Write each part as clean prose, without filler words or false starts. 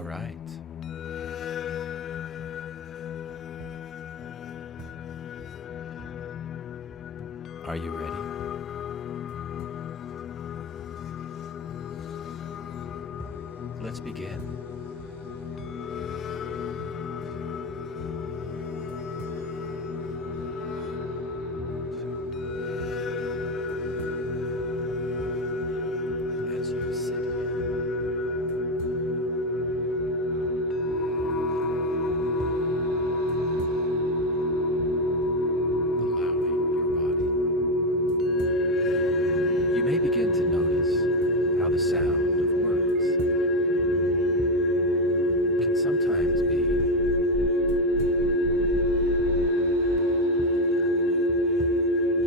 All right. Are you ready? Let's begin. As you sit here, allowing your body, you may begin to notice how the sound of words can sometimes be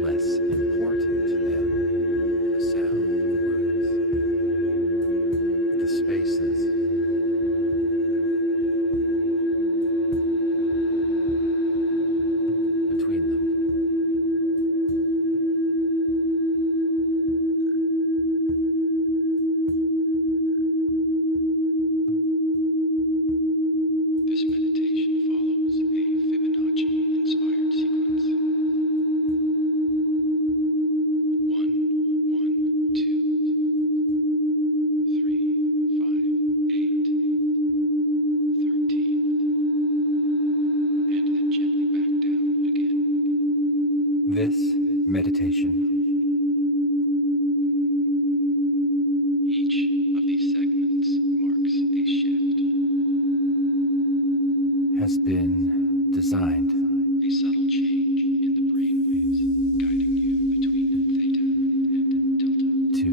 less important than the sound of words. The spaces between them. This meditation follows a Fibonacci-inspired sequence. 1, 1, 2, 3, 5, 8, 13, and then gently back down again. This meditation Each of these segments marks a shift, has been designed a subtle change in the brain waves, guiding you between theta and delta. to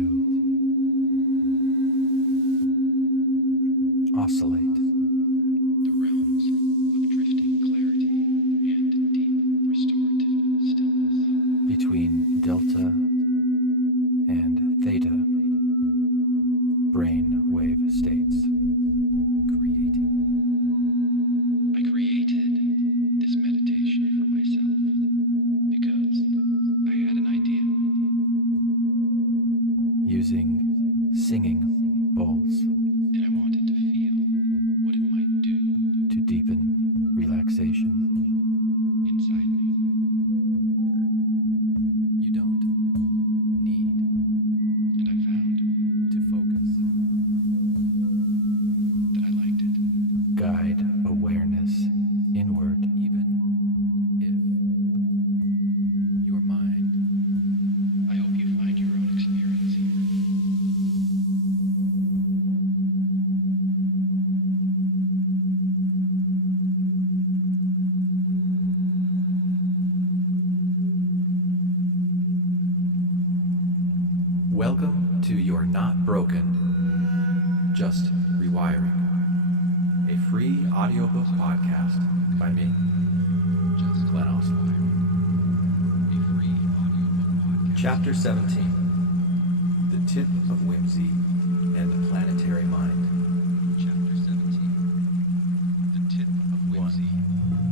oscillate The realms of drifting clarity and deep restorative stillness. between delta and theta brain wave states, creating I created this meditation for myself because I had an idea. using singing bowls And I wanted to feel what it might do to deepen relaxation. inside me. You don't need And I found to focus. that I liked it. Guide awareness inward, even if your mind I hope you find your own experience here. Welcome to You're Not Broken, Just Rewiring, a free audiobook podcast by me, Just Glenn Ostlund. a free audiobook podcast. Chapter 17, The Tip of Whimsy and the Planetary Mind. Chapter 17. The Tip of Whimsy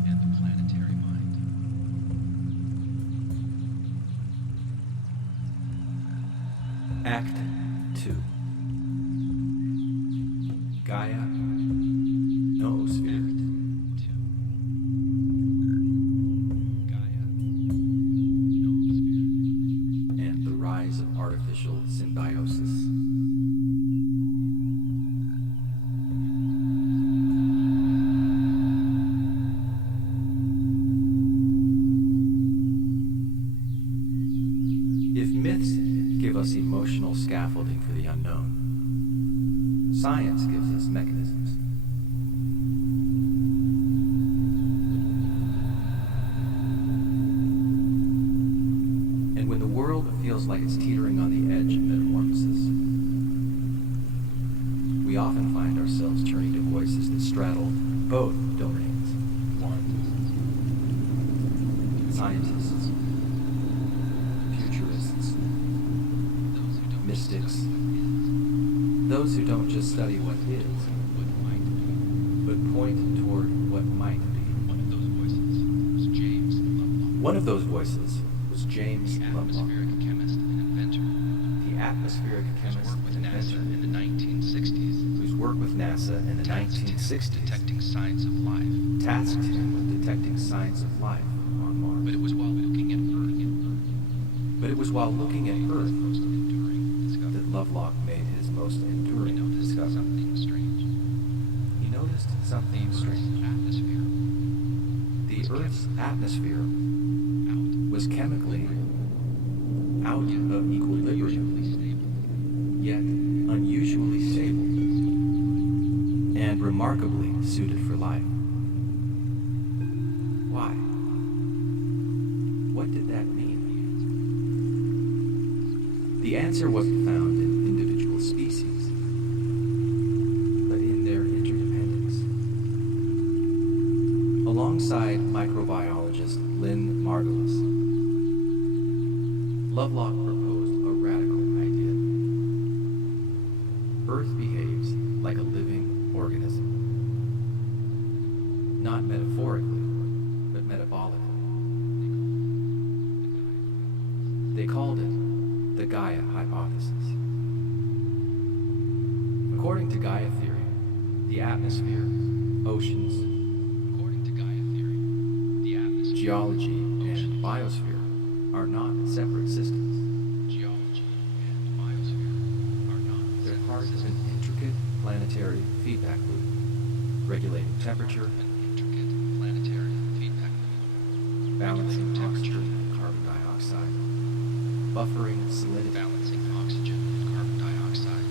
and the Planetary Mind. Act 2. Gaia, Noosphere. 2. Gaia. Noosphere. And the rise of artificial symbiosis. If myths give us emotional scaffolding for the unknown, science gives us mechanisms. And when the world feels like it's teetering on the edge of metamorphosis, we often find ourselves turning to voices that straddle both domains. One, scientists, futurists, Those who don't mystics, study what those who don't just study what is, what might be. but point toward what might be. One of those voices was James Lovelock, One of those voices was James the Lovelock, atmospheric chemist and inventor, the atmospheric whose chemist work with and NASA inventor, in the 1960s whose work with NASA in the tasked him with 1960s detecting signs of life. tasked him with detecting signs of life on Mars. But it was while looking at Earth But it was while looking at Earth most enduring discovery. that Lovelock made his most He enduring noticed discovery. something strange. He noticed something The Earth's strange. atmosphere The Earth's atmosphere out was chemically out of equilibrium, unusually stable. yet unusually stable, and remarkably suited for life. Why? What did that mean? The answer wasn't found in individual species, but in their interdependence. Alongside microbiologist Lynn Margulis, Lovelock proposed a radical idea. Earth behaves like a living organism. Not metaphorically, but metabolically. They called it the Gaia hypothesis. According to Gaia theory, the atmosphere, oceans, According to Gaia theory, the atmosphere, geology, and biosphere are not separate systems. geology, and biosphere are not They're separate part of systems. an intricate planetary feedback loop, regulating temperature, An intricate planetary feedback loop, balancing temperature, oxygen and carbon dioxide, buffering salinity. balancing oxygen and carbon dioxide.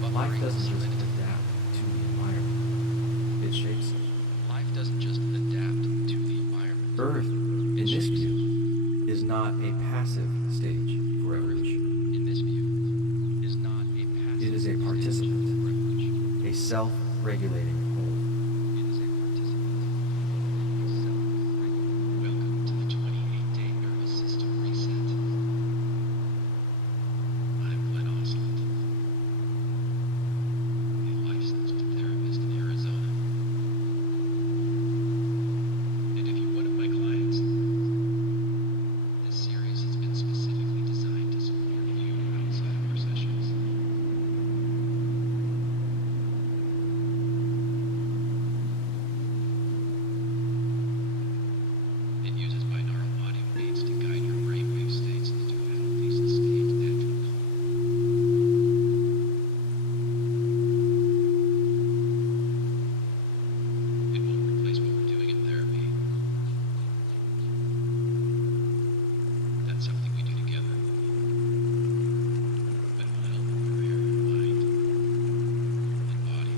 Life buffering doesn't just salinity. adapt to the environment, it shapes it. Life doesn't just adapt to the environment. Earth, in this view, is not a passive stage for evolution. In this view, is not a passive It is a stage participant, for evolution. a self-regulating whole. It is a participant. Welcome to the 28-day nervous system reset. I'm Glenn Ostlund, a licensed therapist in Arizona. And if you're one of my clients, this series has been specifically designed to support you outside of our sessions. It uses binaural audio beats to guide your brainwave states into a healthy, sustained, natural calm. It won't replace what we're doing in therapy. That's something we do together. But it will help prepare your mind and body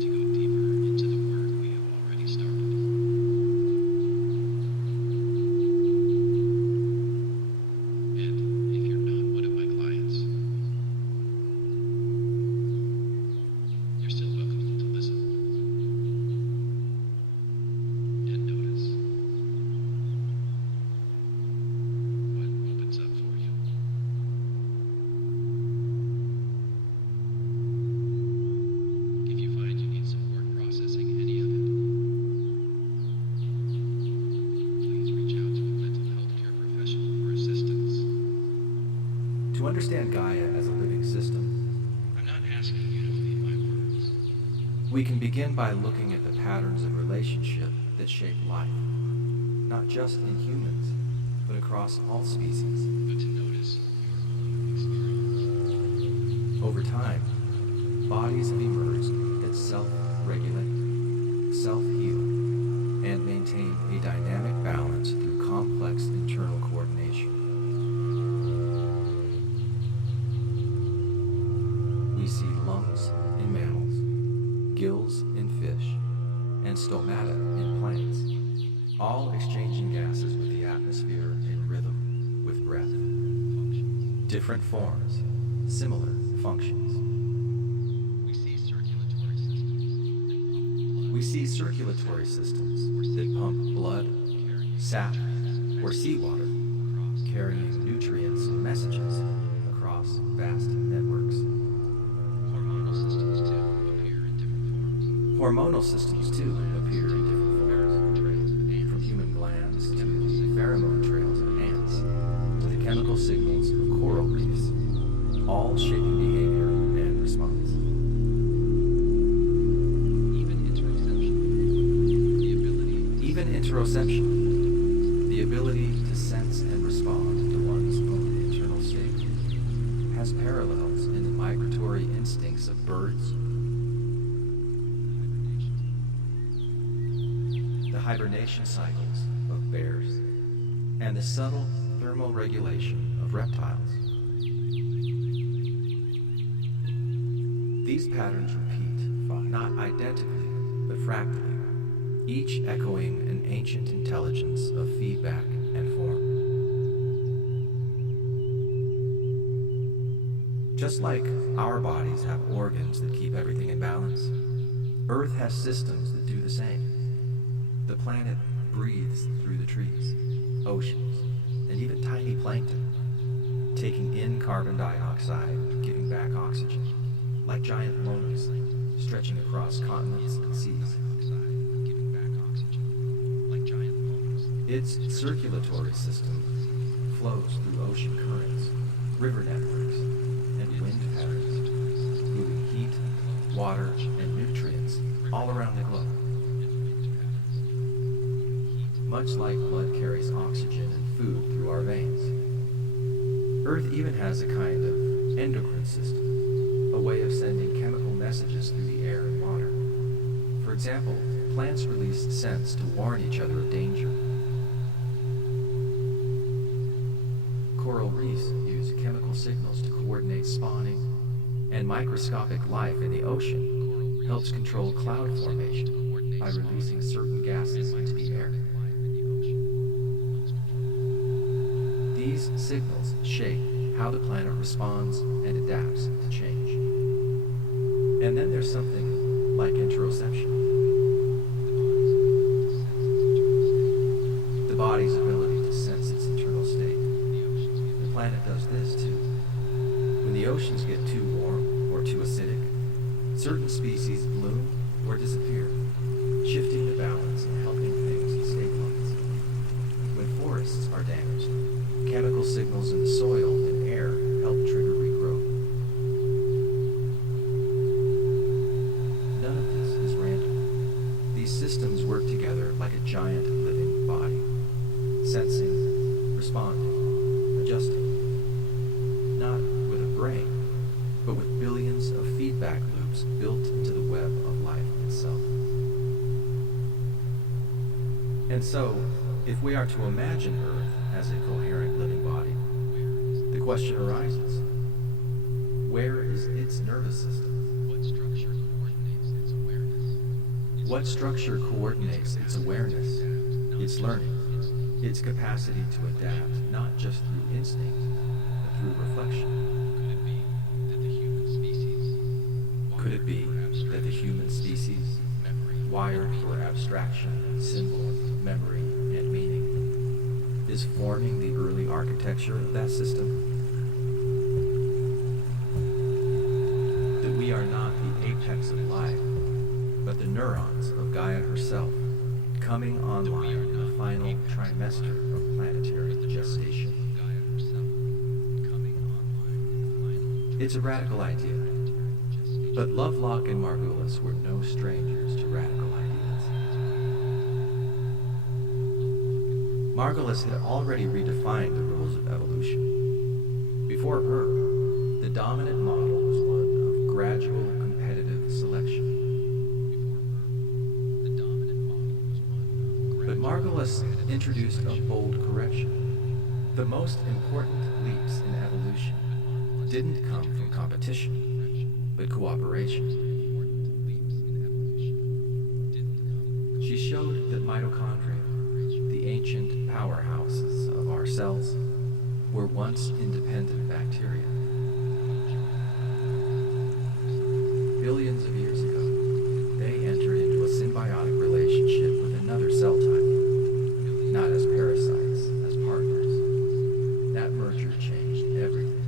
to go deeper into the work we have already started. And if you're not one of my clients, you're still welcome to listen and notice what opens up for you. If you find you need support processing any of it, please reach out to a mental health care professional for assistance. To understand Gaia as a living system, I'm not asking you to believe my words. we can begin by looking at the patterns of relationship that shape life, not just in humans, but across all species. But to notice your own experience. Over time, bodies have emerged that self-regulate, self-heal, and maintain a dynamic balance through complex internal coordination. We see lungs in mammals, gills in fish, and stomata in plants, all exchanging gases with the atmosphere in rhythm with breath. Different forms, similar functions. We see circulatory systems. We see circulatory systems that pump blood, sap, or seawater, carrying nutrients and messages across vast networks. Hormonal systems too appear in different forms. Hormonal systems, too, appear in different forms, from human glands to pheromone trails of ants, to the chemical signals of coral reefs, all shaping behavior and response. Even interoception, the ability to sense and respond to one's own internal state, has parallels in the migratory instincts of birds, the hibernation cycles of bears, and the subtle thermoregulation of reptiles. These patterns repeat, not identically, but fractally, each echoing an ancient intelligence of feedback and form. Just like our bodies have organs that keep everything in balance, Earth has systems that do the same. The planet breathes through the trees, oceans, and even tiny plankton, taking in carbon dioxide and giving back oxygen, like giant lungs stretching across continents and seas. Its circulatory system flows through ocean currents, river networks, and wind patterns, moving heat, water, and nutrients all around the globe. Much like blood carries oxygen and food through our veins, Earth even has a kind of endocrine system, a way of sending chemical messages through the air and water. For example, plants release scents to warn each other of danger. Coral reefs use chemical signals to coordinate spawning, and microscopic life in the ocean helps control cloud formation by releasing certain gases into the air. These signals shape how the planet responds and adapts to change. And then there's something like interoception. The body's ability to sense its internal state. The planet does this too. When the oceans get too warm or too acidic, certain species bloom or disappear, shifting the balance and helping things stabilize. When forests are damaged, chemical signals in the soil and air help trigger regrowth. None of this is random. These systems work together like a giant living body, sensing, responding, adjusting. Not with a brain, but with billions of feedback loops built into the web of life itself. And so, if we are to imagine Earth as a coherent living body, the question arises, where is its nervous system? What structure coordinates its awareness? What structure coordinates its awareness, its learning, its capacity to adapt, not just through instinct, but through reflection? Could it be that the human species, Wired for abstraction, symbol, memory, and meaning, is forming the early architecture of that system? That we are not the apex of life, but the neurons of Gaia herself, coming online in the final trimester of planetary gestation. It's a radical idea. But Lovelock and Margulis were no strangers to radical ideas. Margulis had already redefined the rules of evolution. Before her, the dominant model was one of gradual competitive selection. But Margulis introduced a bold correction. The most important leaps in evolution didn't come from competition, but cooperation. She showed that mitochondria, the ancient powerhouses of our cells, were once independent bacteria. Billions of years ago, they entered into a symbiotic relationship with another cell type, not as parasites, as partners. That merger changed everything.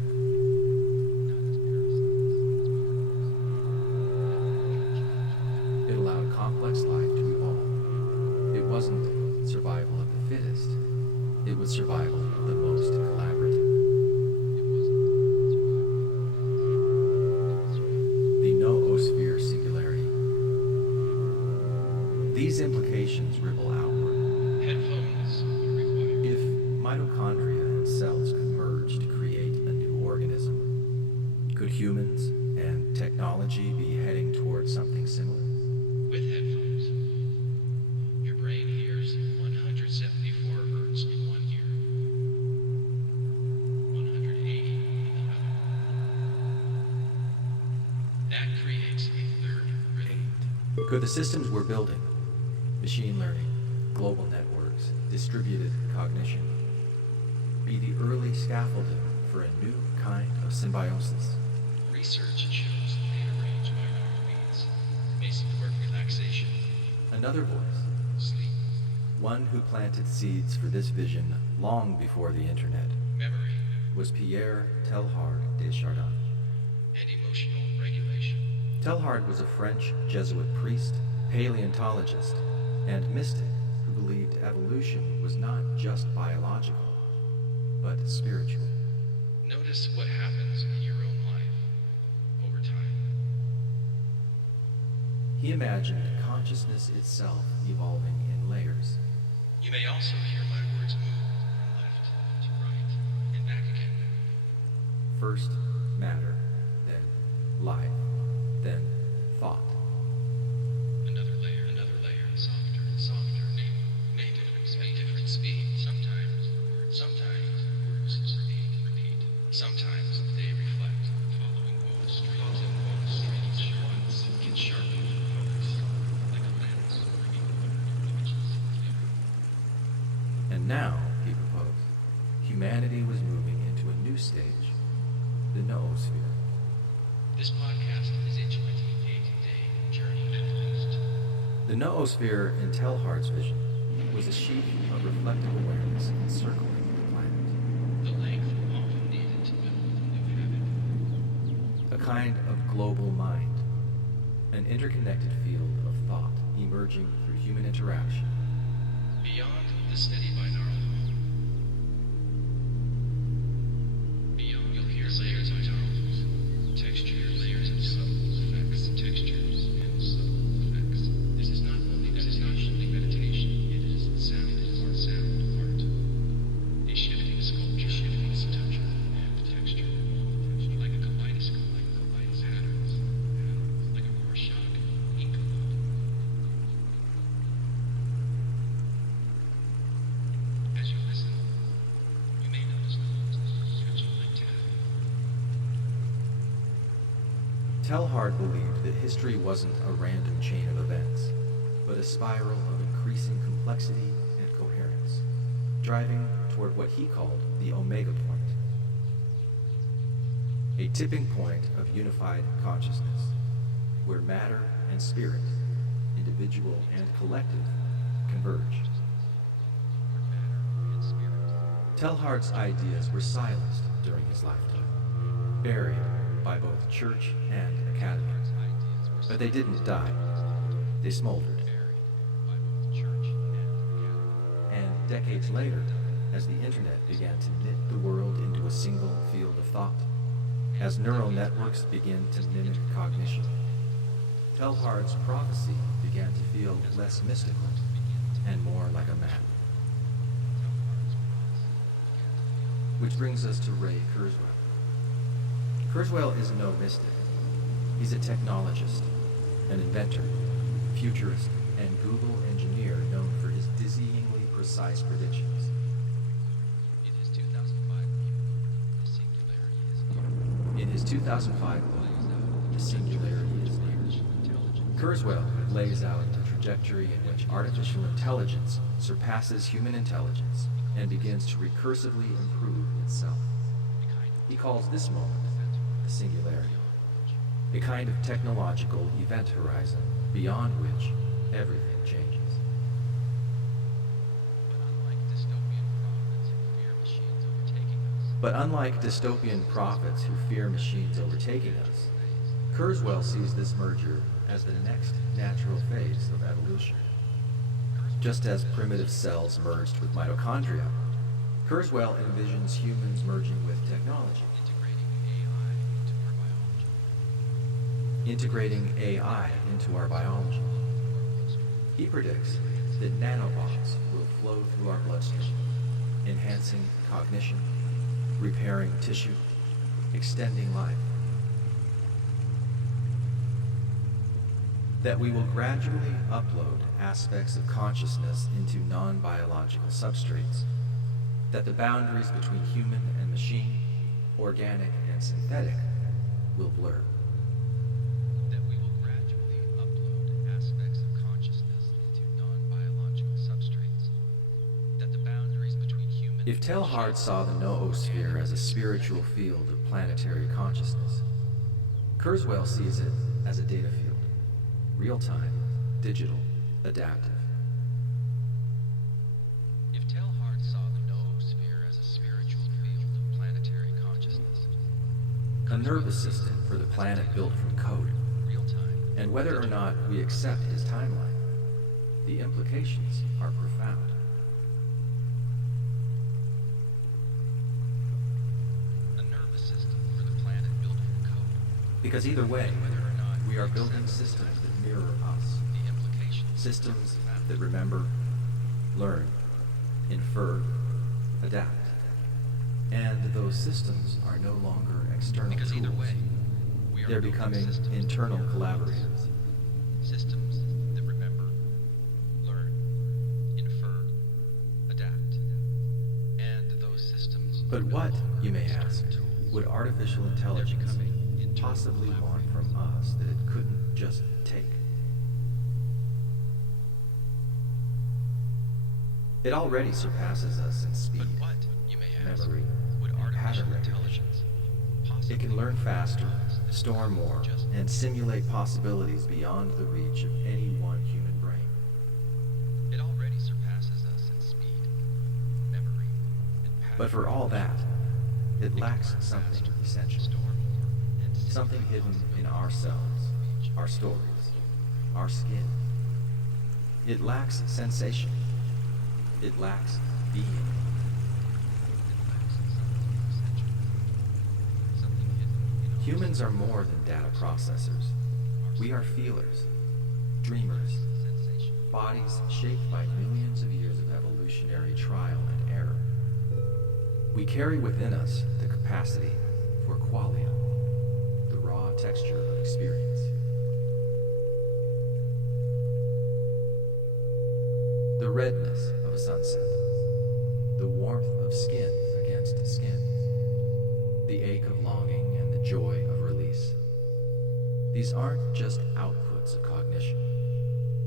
It allowed complex life to evolve. It wasn't survival of the fittest, it was survival of the most collaborative. humans and technology be heading towards something similar? With headphones, your brain hears 174 hertz in one ear, 180 in the other. That creates a third rhythm. Could the systems we're building, machine learning, global networks, distributed cognition, be the early scaffolding for a new kind of symbiosis? Research shows they arrange binaural beats. May support relaxation, Another voice, sleep, one who planted seeds for this vision long before the internet, memory, was Pierre Teilhard de Chardin. and emotional regulation. Teilhard was a French Jesuit priest, paleontologist, and mystic who believed evolution was not just biological, but spiritual. Notice what happens in your own life over time. He imagined consciousness itself evolving in layers. You may also hear my words move from left to right and back again. First matter, then life, then thought. Another layer, softer and softer, may different speed. Sometimes words repeat. Sometimes they reflect, following both streams at once can sharpen focus, like a lens bringing images together. And now, he proposed, humanity was moving into a new stage, the noosphere. This podcast is a 28-day journey at least. The noosphere in Teilhard's vision was a sheath of reflective awareness encircling the planet, The length often needed to build a new habit. a kind of global mind, an interconnected field of thought emerging through human interaction. Beyond the steady binaural hum. Beyond, you'll hear layers of tones, textures, layers of subtle effects, textures, and subtle effects. This is not only meditation, it is sound art. A shifting sculpture, shifting structure, and texture, like a kaleidoscope, patterns, like a Rorschach ink blot. As you listen, you may notice the stretching like taffy. Teilhard believed that history wasn't a random chain of events, but a spiral of increasing complexity and coherence, driving toward what he called the omega point, a tipping point of unified consciousness, where matter and spirit, individual and collective, converge. Teilhard's ideas were silenced during his lifetime, buried by both church and academy. But they didn't die. They smoldered. And decades later, as the internet began to knit the world into a single field of thought, as neural networks began to mimic cognition, Teilhard's prophecy began to feel less mystical and more like a map. Which brings us to Ray Kurzweil. Kurzweil is no mystic. He's a technologist, an inventor, futurist, and Google engineer known for his dizzyingly precise predictions. In his 2005 book, The Singularity is Near. In his 2005 book, The Singularity is Near, Kurzweil lays out a trajectory in which artificial intelligence surpasses human intelligence and begins to recursively improve itself. He calls this moment the singularity, a kind of technological event horizon beyond which everything changes. But unlike dystopian prophets who fear machines overtaking us, Kurzweil sees this merger as the next natural phase of evolution. Just as primitive cells merged with mitochondria, Kurzweil envisions humans merging with technology, integrating AI into our biology. He predicts that nanobots will flow through our bloodstream, enhancing cognition, repairing tissue, extending life. That we will gradually upload aspects of consciousness into non-biological substrates, that the boundaries between human and machine, organic and synthetic, will blur. That we will gradually upload aspects of consciousness into non-biological substrates, that the boundaries between human. If Teilhard saw the noosphere as a spiritual field of planetary consciousness, Kurzweil sees it as a data field, real-time, digital, adaptive. If Teilhard saw the noosphere as a spiritual field of planetary consciousness, a nervous system for the planet built from code, real-time, and whether or not we accept his timeline, the implications are profound. A nervous system for the planet built from code. Because either way, we are building systems that mirror us. Systems that remember, learn, infer, adapt. And those systems are no longer external tools. They're becoming internal collaborators. Systems that remember, learn, infer, adapt. And those systems. But what, you may ask, would artificial intelligence possibly want from us that it couldn't just take? It already surpasses us in speed, memory, and pattern recognition. It can learn faster, store more, and simulate possibilities beyond the reach of any one human brain. It already surpasses us in speed, memory, and pattern. But for all that, it lacks something essential. Something hidden in ourselves, our stories, our skin. It lacks sensation. It lacks being. Humans are more than data processors. We are feelers, dreamers, bodies shaped by millions of years of evolutionary trial and error. We carry within us the capacity for qualia, the raw texture of experience. The redness of a sunset, the warmth of skin against skin, the ache of longing and the joy of release. These aren't just outputs of cognition,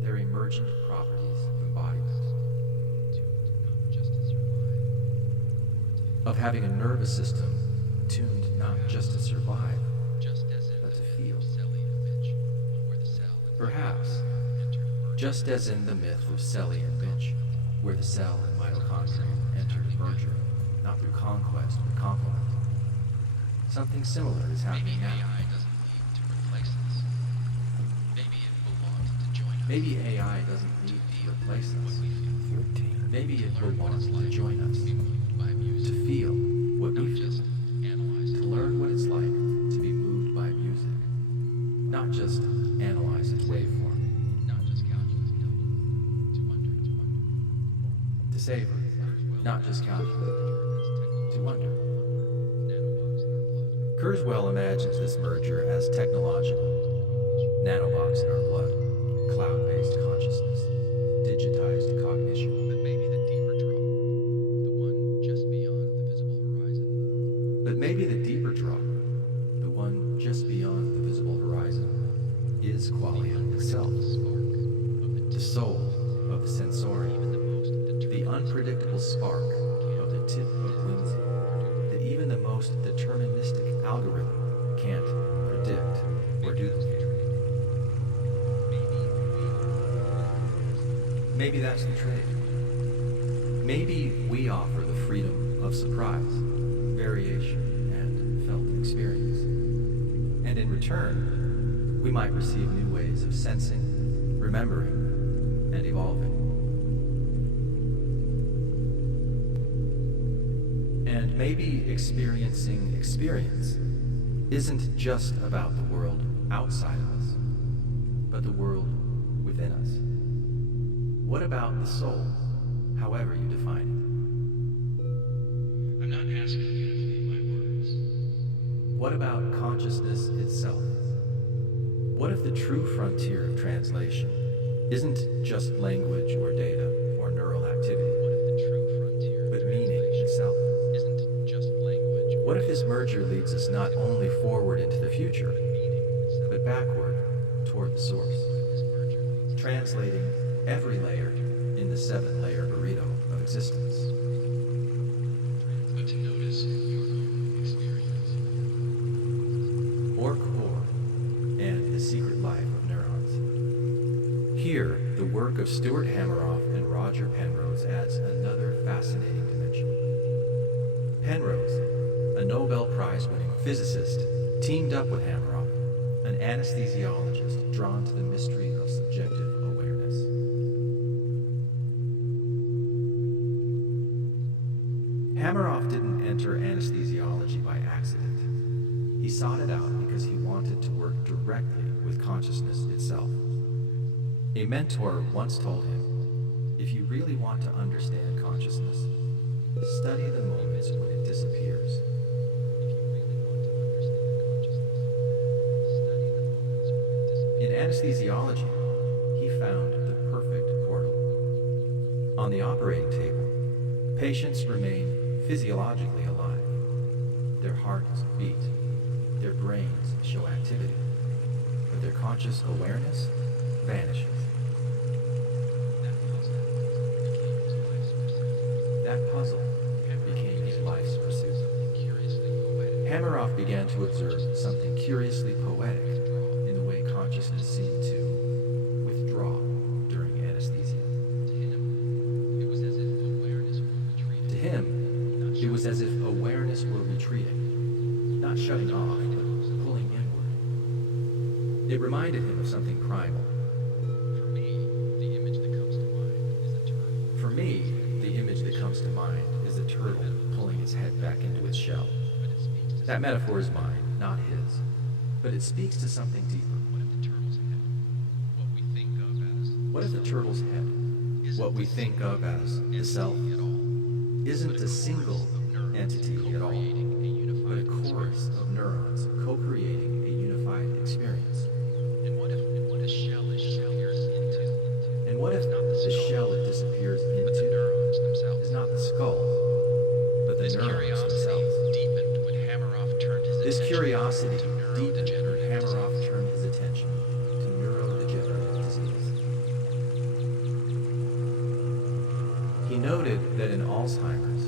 they're emergent properties of embodiment. Of having a nervous system tuned not just to survive, but to feel. Perhaps, just as in the myth of Celly and Bitch, where the cell and mitochondrion entered merger, not through conquest but complement. Something similar is happening now. Maybe AI doesn't need to replace us. Maybe it will want to join us. To feel what we feel. To learn what it's like to be moved by music. Not just analyze its waveform. To savor, not just calculate. To wonder. Kurzweil imagines this merger as technological. Nanobots in our blood, cloud-based consciousness, digitized cognition. But maybe the deeper drop, the one just beyond the visible horizon. But maybe the deeper drop, the one just beyond the visible horizon, is qualia itself. The soul of the sensorium. The unpredictable spark of the tip of whimsy that even the most deterministic algorithm can't predict or duplicate. Maybe that's the trade. Maybe we offer the freedom of surprise, variation, and felt experience. And in return, we might receive new ways of sensing, remembering, and evolving. And maybe experiencing experience isn't just about the world outside of us, but the world within us. What about the soul, however you define it? I'm not asking you to believe my words. What about consciousness itself? What if the true frontier of translation isn't just language or data or neural activity, but meaning itself? What if this merger leads us not only forward into the future, but backward toward the source, translating every layer in the 7-layer burrito of existence? But to notice your own experience. Or core and the secret life of neurons. Here, the work of Stuart Hameroff and Roger Penrose adds another fascinating dimension. Penrose, a Nobel Prize-winning physicist, teamed up with Hameroff, an anesthesiologist drawn to the mystery of subjective awareness. Hameroff didn't enter anesthesiology by accident. He sought it out because he wanted to work directly with consciousness itself. A mentor once told him, if you really want to understand consciousness, study the moments when it disappears. In anesthesiology, he found the perfect portal. On the operating table, patients remain physiologically alive. Their hearts beat, their brains show activity, but their conscious awareness vanishes. That puzzle became his life's pursuit. Hameroff began to observe something curiously poetic in the way consciousness seemed to withdraw during anesthesia. To him, it was as if awareness were retreating, not shutting off, but pulling inward. It reminded him of something primal. For me, the image that comes to mind is a turtle. For me, the image that comes to mind is a turtle pulling its head back into its shell. That metaphor is mine, not his, but it speaks to something deeper. What if the turtle's head, what we think of as What if the turtle's head, what we think of as the self, at all, isn't a single entity at all, but a chorus of neurons co-creating a unified experience? And what if shell is disappears into? And what if the shell it disappears But the into neurons themselves. is not the skull, but the This neurons curiosity themselves? deepened when Hameroff turned his This attention curiosity to deepened when neurodegenerative Hameroff disease. turned his attention to neurodegenerative disease. He noted that in Alzheimer's,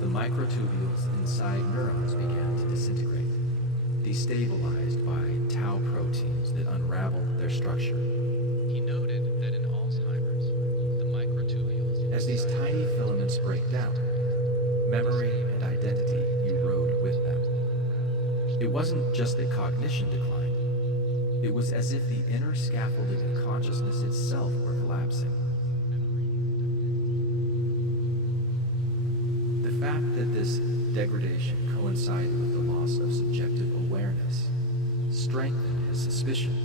the microtubules inside neurons began to disintegrate, destabilized by tau proteins that unraveled their structure. He noted that in Alzheimer's, the microtubules As these tiny filaments break down, memory and identity erode with them. It wasn't just that cognition declined. It was as if the inner scaffolding of consciousness itself were collapsing. The fact that this degradation coincided with the loss of subjective awareness strengthened his suspicion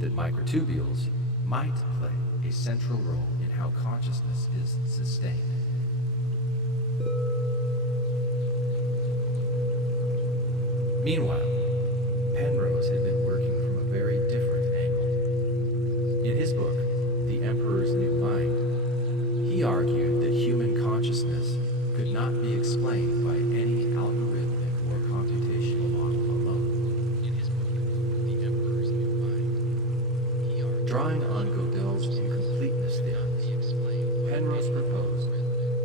that microtubules might play a central role in how consciousness is sustained. Meanwhile, Penrose had been working from a very different angle. In his book, The Emperor's New Mind, he argued that human consciousness could not be explained by any algorithmic or computational model alone. in his book, The Emperor's New Mind. He argued Drawing on Gödel's incompleteness not theory, be explained by Penrose proposed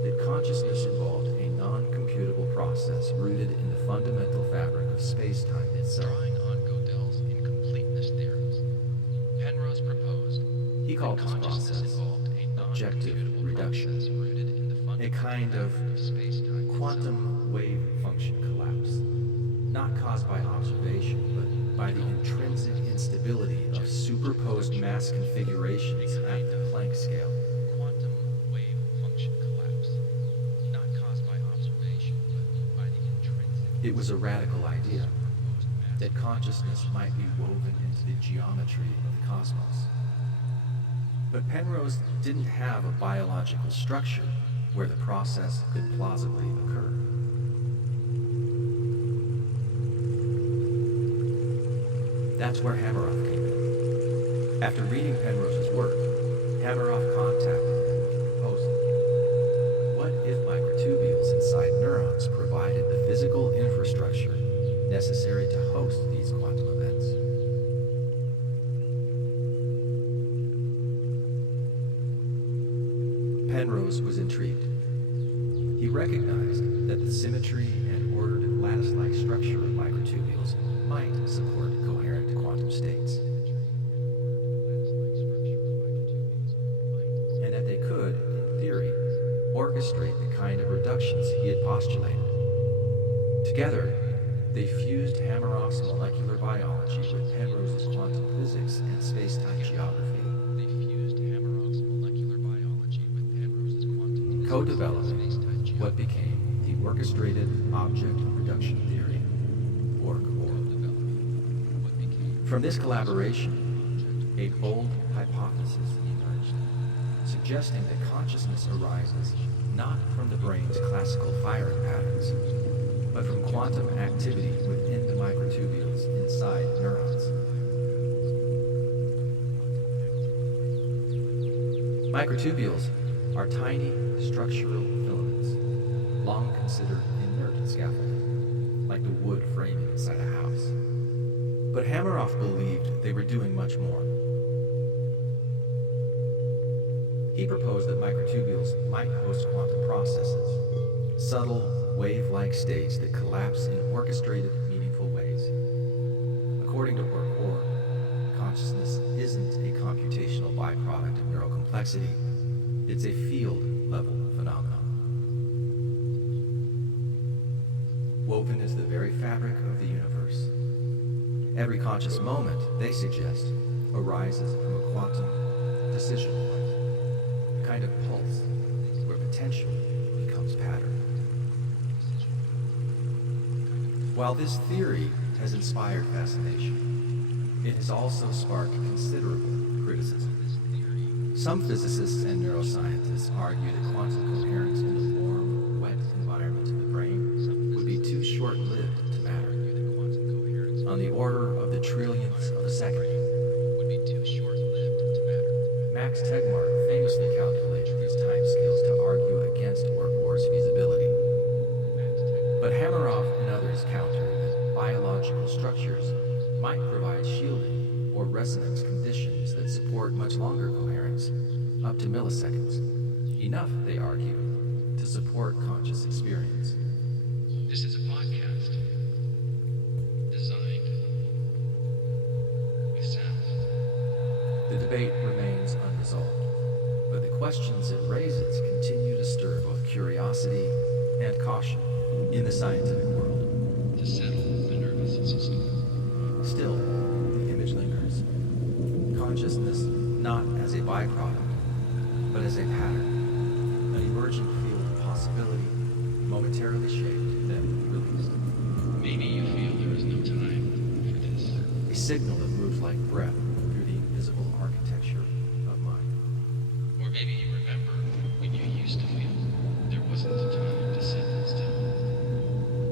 that consciousness involved a non-computable process rooted in the fundamental fabric of space-time itself. drawing on Gödel's incompleteness theories. Penrose proposed He called that this consciousness process involved a objective non-computable reduction, process rooted in the a fundamental kind of fabric of space-time quantum wave function collapse, not caused by observation, but by the intrinsic instability of superposed mass configurations at the Planck scale. quantum wave function collapse, not caused by observation, but by the intrinsic It was a radical idea superposed mass that consciousness might be woven into the geometry of the cosmos. But Penrose didn't have a biological structure where the process could plausibly occur. That's where Hameroff came in. After reading Penrose's work, Hameroff contacted him with a proposal. What if microtubules inside neurons provided the physical infrastructure necessary to host these quantum events? Penrose was intrigued. He recognized that the symmetry and ordered lattice-like structure of microtubules might support coherent quantum states, and that they could, in theory, orchestrate the kind of reductions he had postulated. Together, they fused Hameroff's molecular biology with Penrose's quantum physics and space-time geography. Co-developing what became the Orchestrated Object Reduction Theory, or OR. From this collaboration, a bold hypothesis emerged, suggesting that consciousness arises not from the brain's classical firing patterns, but from quantum activity within the microtubules inside neurons. Microtubules are tiny structural filaments, long considered inert scaffolding, like the wood framing inside a house. But Hameroff believed they were doing much more. He proposed that microtubules might host quantum processes, subtle, wave-like states that collapse in orchestrated, meaningful ways. According to OR, consciousness isn't a computational byproduct of neural complexity. It's a field-level phenomenon. Woven into the very fabric of the universe. Every conscious moment, they suggest, arises from a quantum decision point, a kind of pulse where potential becomes pattern. While this theory has inspired fascination, it has also sparked considerable criticism. Some physicists and neuroscientists argue that quantum coherence in the warm, wet environment of the brain would be too short-lived to matter, on the order of the trillionths of a second. Max Tegmark famously calculated these timescales to argue against OR's feasibility. But Hameroff and others counter that biological structures might provide shielding or resonance conditions that support much longer coherence, up to milliseconds. Enough, they argue, to support conscious experience. This is a podcast designed with sound. The debate remains unresolved, but the questions it raises continue to stir both curiosity and caution in the scientific world. To settle the nervous system. Still, the image lingers. Consciousness not as a byproduct, but as a pattern, an emerging field of possibility, momentarily shaped, then released. Maybe you feel there is no time for this. A signal that moves like breath through the invisible architecture of mind. Or maybe you remember when you used to feel there wasn't time to sit still.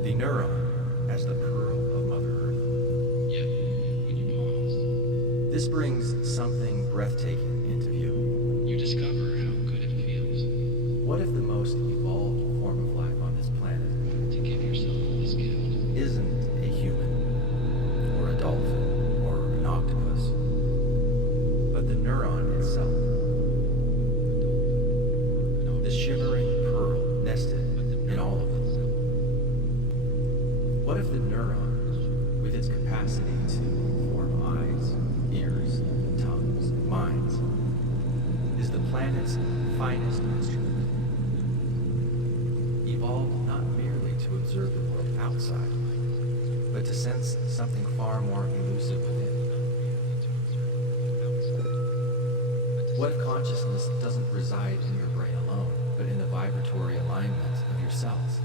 The neuron as the pearl of Mother Earth. Yet, when you pause, This brings something breathtaking into view. you discover how good it feels What if the most evolved form of life on this planet to give yourself this gift. isn't a human, or a dolphin, or an octopus, but the neuron itself? The shimmering pearl nested in all of us. What if the neuron, with its capacity to form eyes, ears, tongues, minds, is the planet's finest instrument, evolved not merely to observe the world outside, but to sense something far more elusive within? What if consciousness doesn't reside in your brain alone, but in the vibratory alignment of your cells?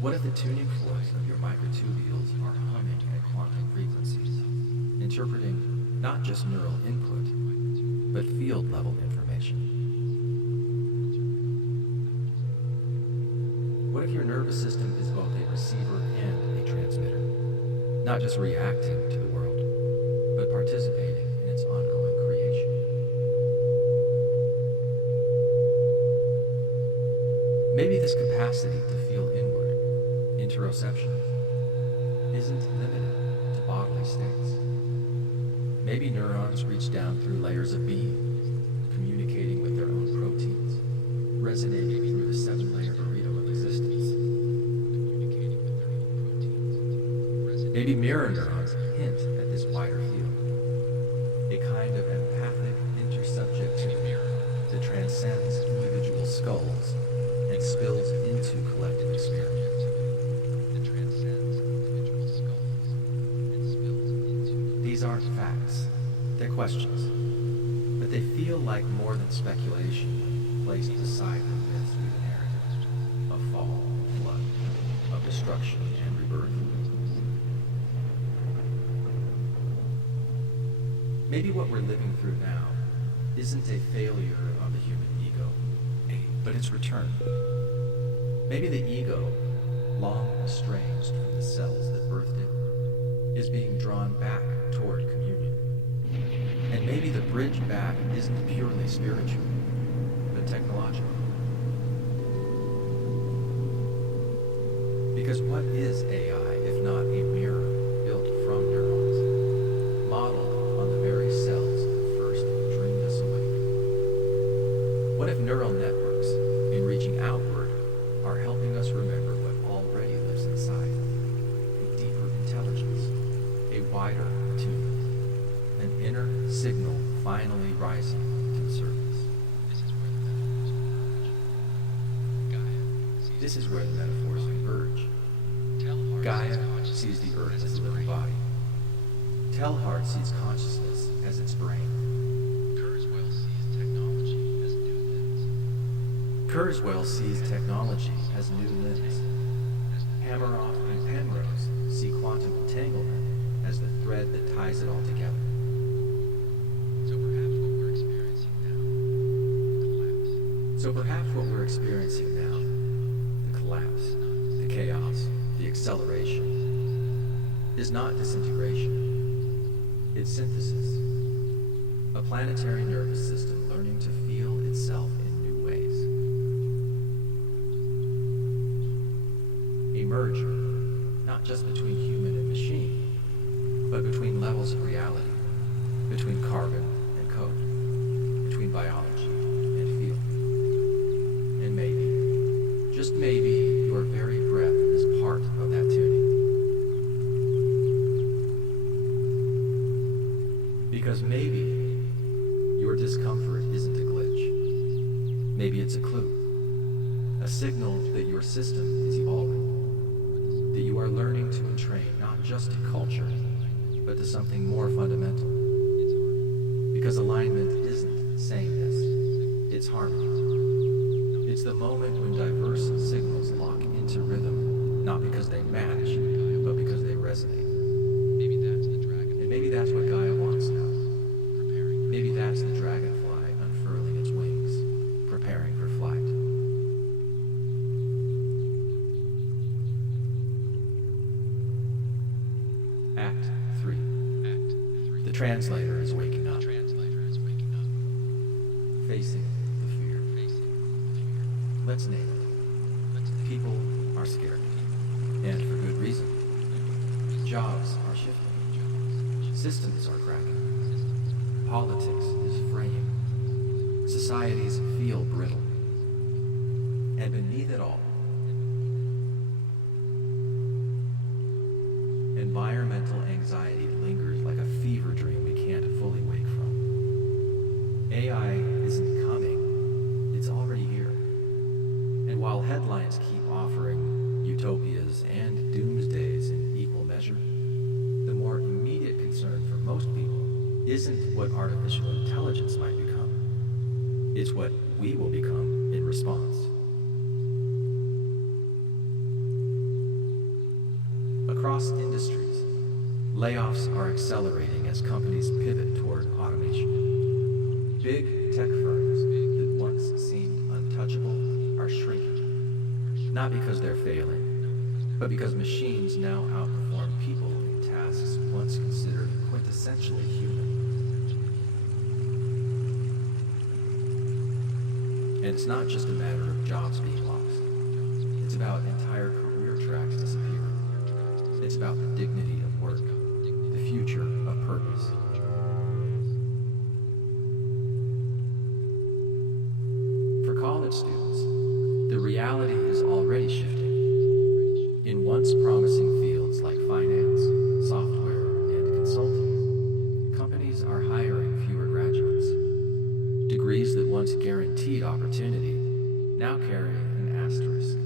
What if the tuning forks of your microtubules are humming at quantum frequencies, interpreting not just neural input, but field-level information? What if your nervous system is both a receiver and a transmitter, not just reacting to the world, but participating in its its ongoing creation. Maybe this capacity to feel inward, interoception, isn't limited to bodily states. Maybe neurons reach down through layers of being, communicating with their own proteins, resonating through the seven-layer burrito of existence. Maybe mirror neurons hint at this wider field, a kind of empathic intersubjectivity that transcends individual skulls and spills into collective experience. These aren't facts, they're questions, but they feel like more than speculation placed beside the myths we've inherited of fall and flood, of destruction and rebirth. Maybe what we're living through now isn't a failure of the human ego, but its return. Maybe the ego, long estranged from the cells that birthed it, is being drawn back toward communion. And maybe the bridge back isn't purely spiritual, but technological. Because what is AI if not a mirror built from neurons, modeled on the very cells that first dreamed us awake? What if neural networks, in reaching outward, are helping us remember what already lives inside? A deeper intelligence, a wider attunement, an inner signal finally rising to the surface. This is where the metaphors converge. Gaia sees the earth as a living body. Telhart sees consciousness as its brain. Kurzweil sees technology as new lens. Hameroff and Penrose see quantum entanglement as the thread that ties it all together. So perhaps what we're experiencing now, the collapse, the chaos, the acceleration, is not disintegration. It's synthesis. A planetary nervous system learning to feel itself in new ways. A merger, not just between human and machine, but between levels of reality, between carbon and code, between biology and field. And maybe, just maybe, your very breath is part of that tuning. Because maybe your discomfort isn't a glitch. Maybe it's a clue, a signal that your system is evolving, that you are learning to entrain not just to culture, but to something more fundamental. Because alignment isn't sameness, it's harmony. It's the moment when diverse signals lock into rhythm, not because they match, but because they resonate. And maybe that's what Gaia wants now. Maybe that's the dragonfly unfurling its wings, preparing for flight. Act 3. The translator is waking up. Facing the fear. Let's name it. People are scared. And for good reason. Jobs are shifting. Systems are cracking. Politics is fraying. Societies feel brittle. And beneath it all, environmental anxiety lingers like a fever dream we can't fully wake from. AI isn't coming, it's already here. And while headlines keep offering utopias and doomsdays in equal measure, the more immediate concern for most people isn't what artificial intelligence might become. It's what we will become in response. Across industries, layoffs are accelerating as companies pivot toward automation. Big tech firms that once seemed untouchable are shrinking, not because they're failing, but because machines now outperform people in tasks once considered quintessentially human. And it's not just a matter of jobs being lost. It's about entire career tracks disappearing. It's about the dignity of work, the future of purpose. For college students, the reality is already shifting. In once promising fields like finance, software, and consulting, companies are hiring fewer graduates. Degrees that once guaranteed opportunity now carry an asterisk.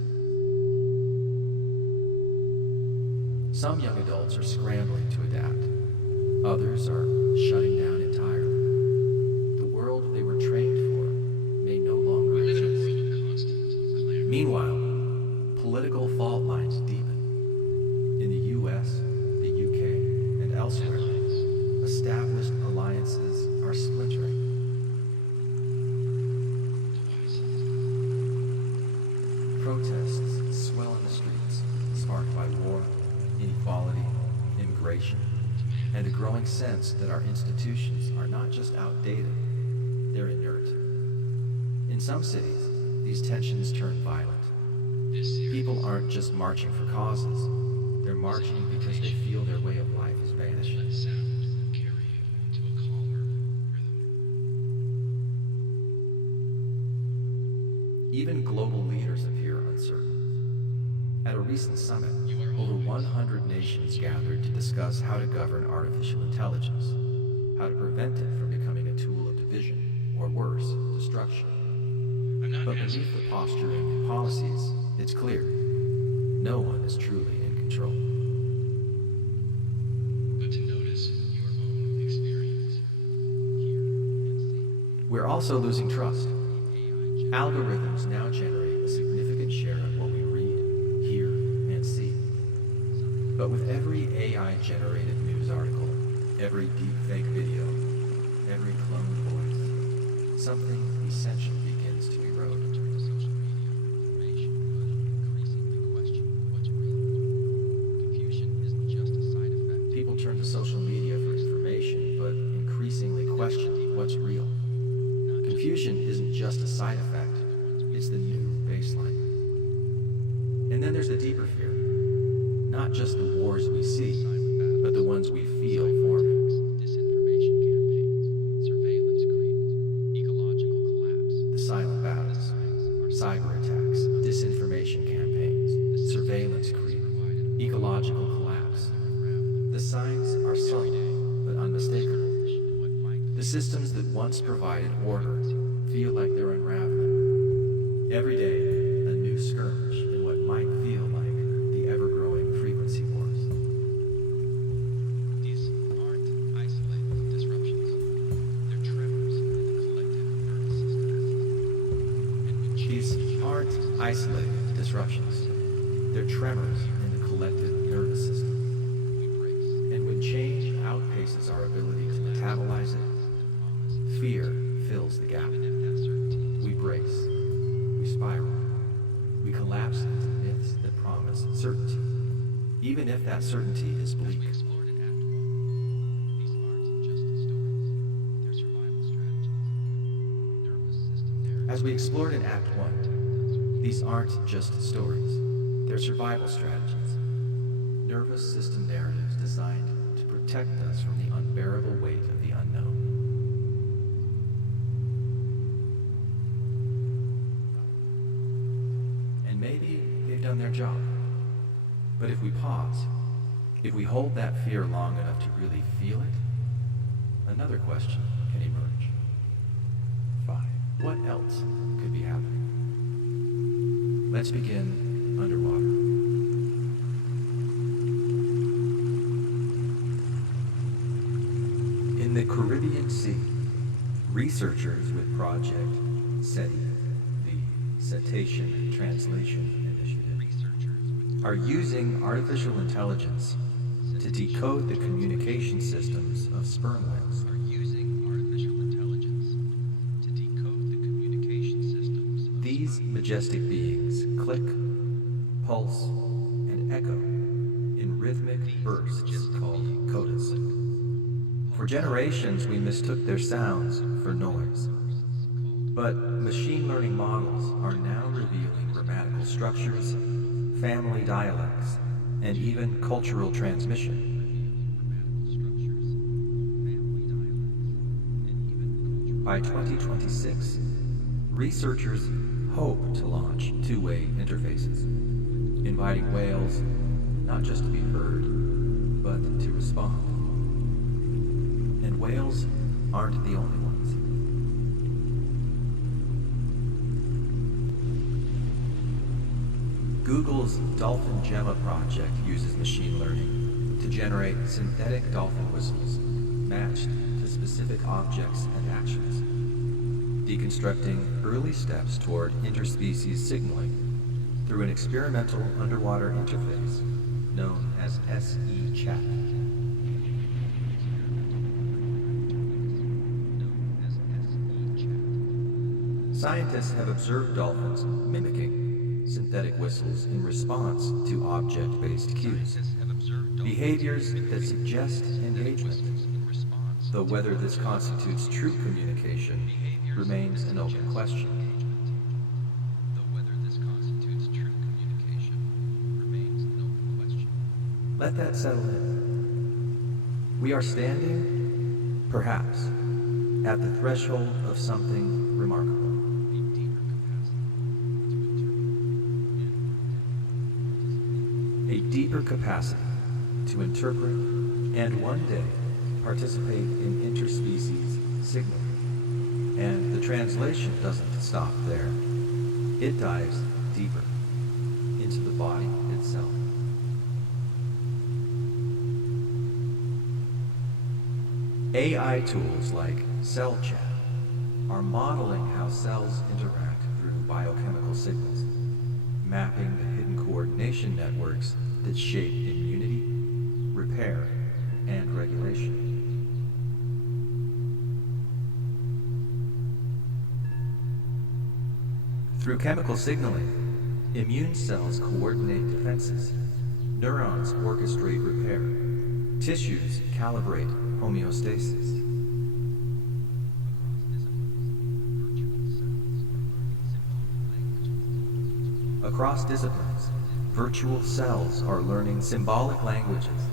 Some young adults are scrambling to adapt. Others are shutting down entirely. The world they were trained for may no longer exist. Meanwhile, political fault lines deepen. In the US, the UK, and elsewhere, established alliances are splintering. Protests swell in the streets, sparked by war, inequality, immigration, and a growing sense that our institutions are not just outdated, they're inert. In some cities, these tensions turn violent. People aren't just marching for causes, they're marching because they feel their way of life is vanishing. Even global leaders appear uncertain. At a recent summit, over 100 nations gathered to discuss how to govern artificial intelligence, how to prevent it from becoming a tool of division, or worse, destruction. But beneath the posturing and policies, it's clear, no one is truly in control. But to notice your own experience, hear and see. We're also losing trust. Algorithms now generate a significant share of what we read, hear, and see. But with every AI-generated news article, every deepfake video, every cloned voice, something essential begins to erode. People turn to social media for information, but increasingly question what's real. Confusion isn't just a side effect, it's the new baseline. And then there's the deeper fear. Not just the wars we see, but the ones we feel forming. Disinformation campaigns, surveillance creep, ecological collapse. The silent battles, cyber attacks, disinformation campaigns, surveillance creep, ecological collapse. The signs are subtle, but unmistakable. The systems that once provided order feel like they're unraveling. Every day, a new skirmish in what might feel like the ever-growing frequency wars. These aren't isolated disruptions. They're tremors in the collective nervous system. These aren't isolated disruptions. They're tremors in the collective nervous system. And when change outpaces our ability to metabolize it, fear fills the gap. We brace, we spiral, we collapse into myths that promise certainty, even if that certainty is bleak. As we explored in Act 1, these aren't just stories, they're survival strategies. Nervous system narratives designed to protect us from the unbearable weight of the unknown. And maybe they've done their job. But if we pause, if we hold that fear long enough to really feel it, another question can emerge. 5. What else could be happening? Let's begin underwater. In the Caribbean Sea, researchers with Project SETI, the Cetacean Translation Initiative, are using artificial intelligence to decode the communication systems of sperm whales. These majestic beings click, pulse, and echo in rhythmic bursts called codas. For generations, we mistook their sounds for noise. But machine learning models are now revealing grammatical structures, family dialects, and even cultural transmission. By 2026, researchers hope to launch two-way interfaces, inviting whales not just to be heard, but to respond. And whales aren't the only ones. Google's Dolphin Gemma project uses machine learning to generate synthetic dolphin whistles matched to specific objects and actions, deconstructing early steps toward interspecies signaling through an experimental underwater interface known as SE-Chat. Scientists have observed dolphins mimicking synthetic whistles in response to object-based cues, behaviors that suggest engagement, though whether this constitutes true communication remains an open question. Let that settle in. We are standing, perhaps, at the threshold of something remarkable. A deeper capacity to interpret and one day participate in interspecies signaling. And the translation doesn't stop there. It dives deeper into the body itself. AI tools like cell chat are modeling how cells interact through biochemical signals, mapping the hidden coordination networks that shape immunity, repair, and regulation. Through chemical signaling, immune cells coordinate defenses, neurons orchestrate repair, tissues calibrate homeostasis. Across disciplines, virtual cells are learning symbolic languages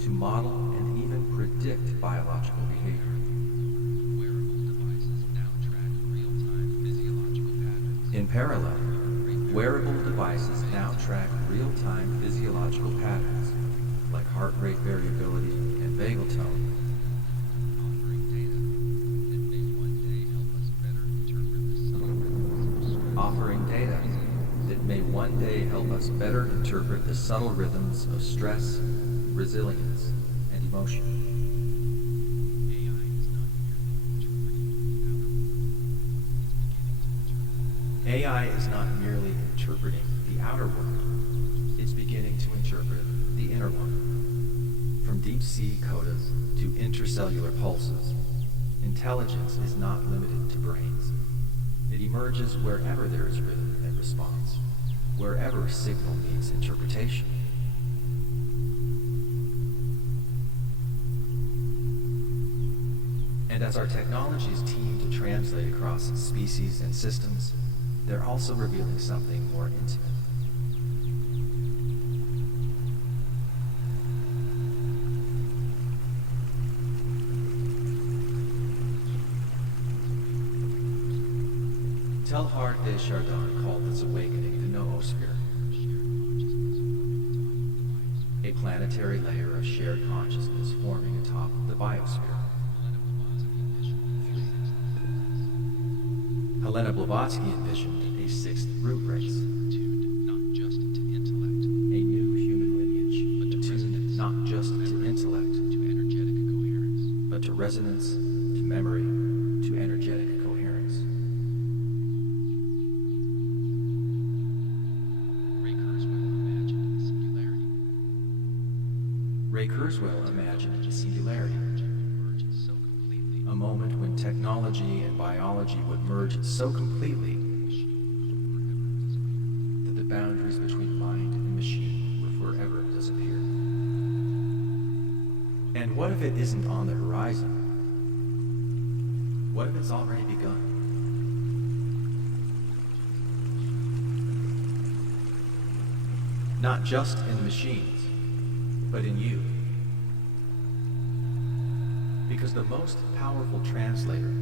to model and even predict biological behavior. In parallel, wearable devices now track real-time physiological patterns, like heart rate variability and vagal tone, offering data that may one day help us better interpret the subtle rhythms of stress, resilience, and emotion. AI is not merely interpreting the outer world, it's beginning to interpret the inner one. From deep-sea codas to intercellular pulses, intelligence is not limited to brains. It emerges wherever there is rhythm and response, wherever signal meets interpretation. And as our technologies team to translate across species and systems, they're also revealing something more intimate. Teilhard de Chardin called this awakening the noosphere, a planetary layer of shared consciousness forming atop the biosphere. Helena Blavatsky envisioned a sixth root race, a new human lineage attuned not just to intellect, but to resonance, to memory, to energetic coherence. Ray Kurzweil imagined the singularity, a moment when technology and biology would merge so completely that the boundaries between mind and machine would forever disappear. And what if it isn't on the horizon? What if it's already begun? not just in the machines, but in you. Because the most powerful translator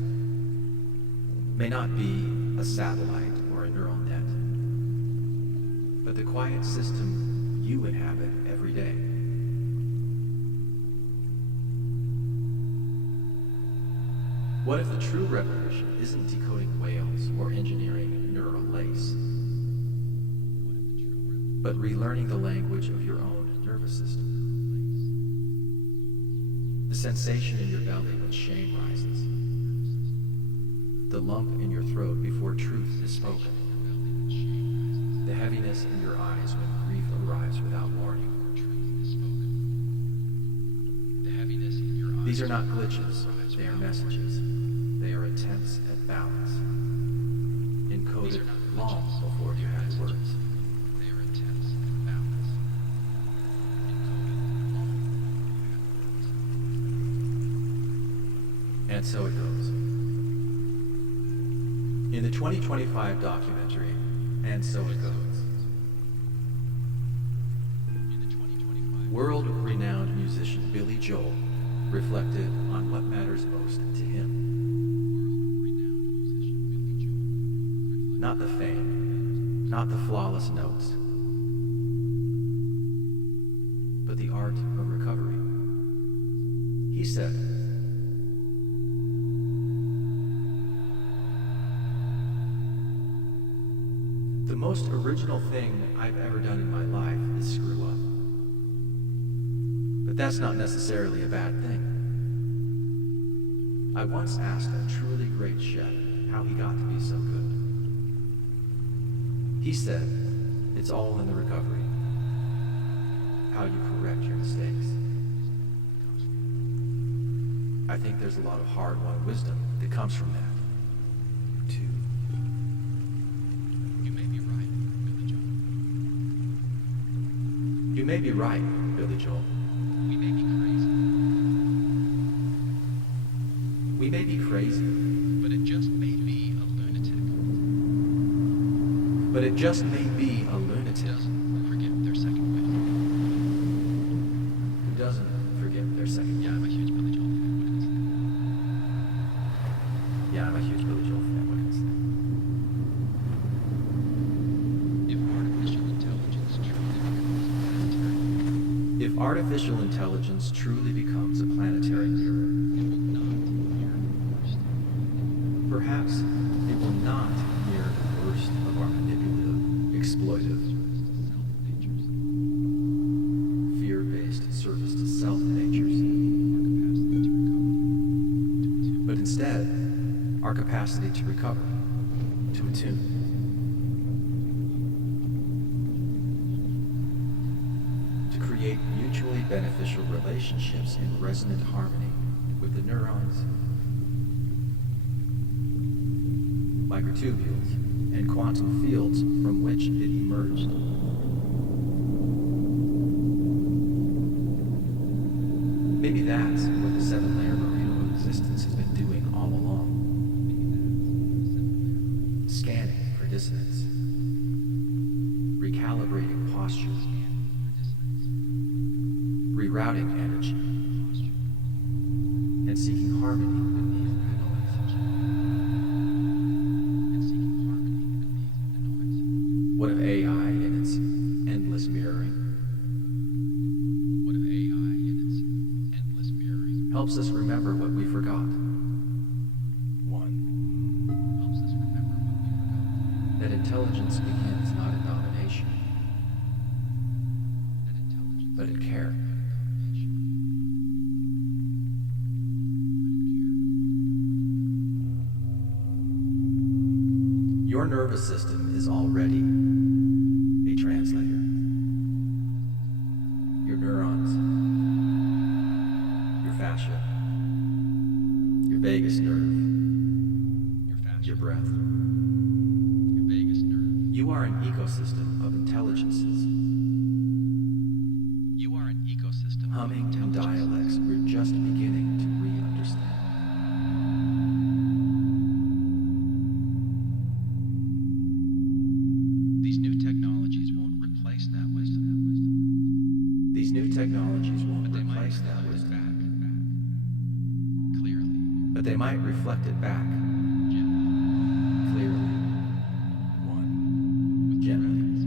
may not be a satellite or a neural net, but the quiet system you inhabit every day. What if the true revolution isn't decoding whales or engineering neural lace, but relearning the language of your own nervous system? The sensation in your belly when shame rises, the lump in your throat before truth is spoken, the heaviness in your eyes when grief arrives without warning. These are not glitches, they are messages. They are attempts at balance, encoded long before you had words. And so it goes. In the 2025 documentary, And So It Goes, world-renowned musician Billy Joel reflected on what matters most to him. Not the fame, not the flawless notes, but the art of recovery. He said, "The most original thing I've ever done in my life is screw up. But that's not necessarily a bad thing. I once asked a truly great chef how he got to be so good. He said, it's all in the recovery. How you correct your mistakes. I think there's a lot of hard-won wisdom that comes from that, too." You may be right, Billy Joel. You may be right, Billy Joel. We may be crazy, We may be crazy, but it just may be a lunatic but it just may be a lunatic who doesn't forget their second wind. who doesn't forget their second Yeah, I'm a huge Billy Joel fan. What can I say? Yeah, I'm a huge Billy Joel fan. What can I say? If artificial intelligence truly becomes planetary, If artificial intelligence truly becomes a planetary mirror, it will not mirror the worst. perhaps it will not mirror the worst of our manipulative, exploitive, Self-natures, fear-based service to self natures, our capacity to recover, to attune. but instead, our capacity to recover, to attune. To create mutually beneficial relationships in resonant harmony with the neurons, microtubules, and quantum fields from which it emerged. Maybe that's what the seven-layer merino of existence has been doing all along. Scanning for dissonance, recalibrating posture, rerouting energy, and seeking harmony beneath the noise. And seeking harmony beneath the noise. What of AI and its endless mirroring What of AI and its endless mirroring helps us remember what we forgot? One, helps us remember what we forgot? that intelligence begins not in domination, That intelligence but in care. Your nervous system is already a translator. Your neurons, your fascia, your vagus nerve, Your fascia, your breath. your vagus nerve. You are an ecosystem of intelligences, You are an ecosystem humming of in intelligence. dialects we're just beginning to re-understand. These new technologies won't replace that wisdom. but they might reflect it back clearly, gently,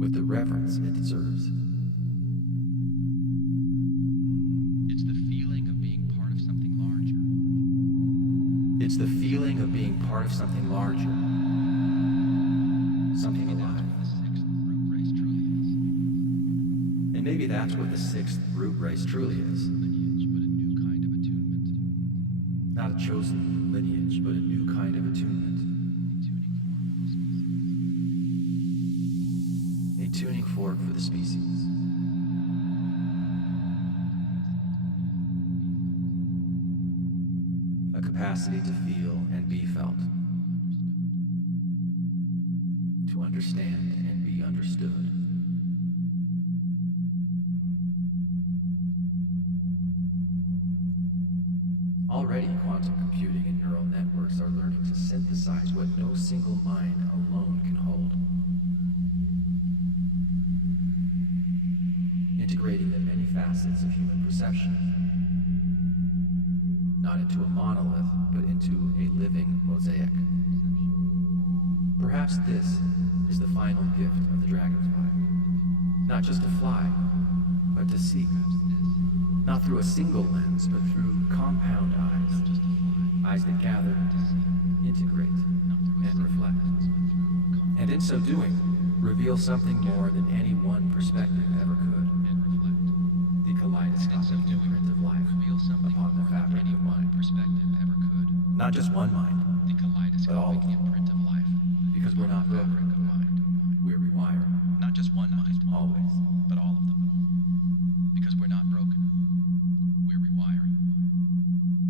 with the reverence it deserves. It's the feeling of being part of something larger. It's the feeling of being part of something larger, something alive. And maybe that's what the sixth root race truly is. Lineage, but a new kind of attunement. Not a chosen lineage, but a new kind of attunement. A tuning fork for the species. A tuning fork for the species. A capacity to feel and be felt. To understand and be understood. Already, quantum computing and neural networks are learning to synthesize what no single mind alone can hold. Integrating the many facets of human perception, not into a monolith, but into a living mosaic. Perhaps this is the final gift of the dragonfly. Not just to fly, but to see. Not through a single lens, but through compound eyes. Eyes that gather, integrate, and reflect. And in so doing, reveal something more than any one perspective ever could. The kaleidoscopic imprint of life upon the fabric of mind. Not just one mind, but all of them. Because we're not broken. We're rewiring. Not just one mind, Always. but all of them. Because we're not broken. We're rewiring.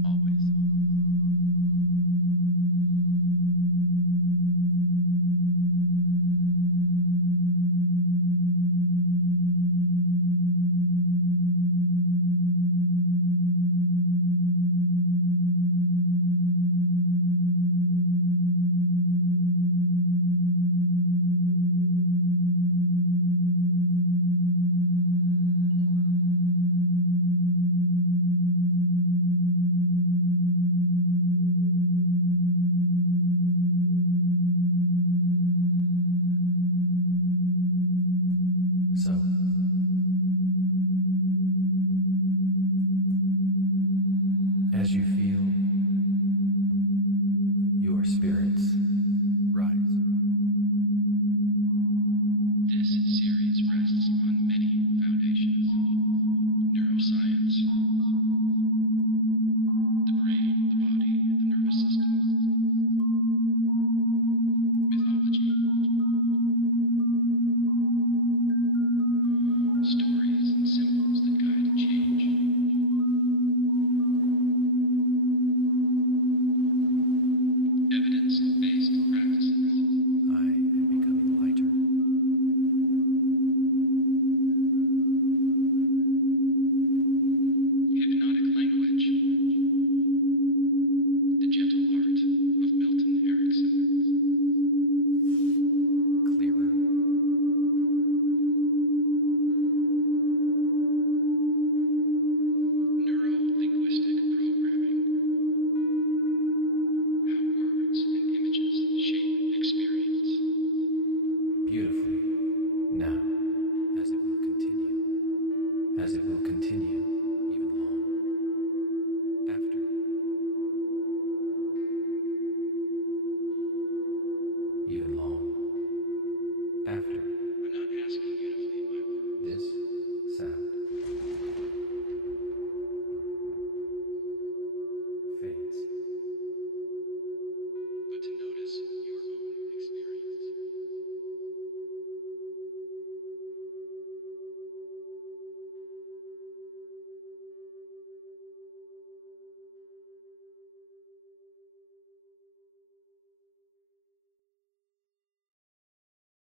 Always. So, as you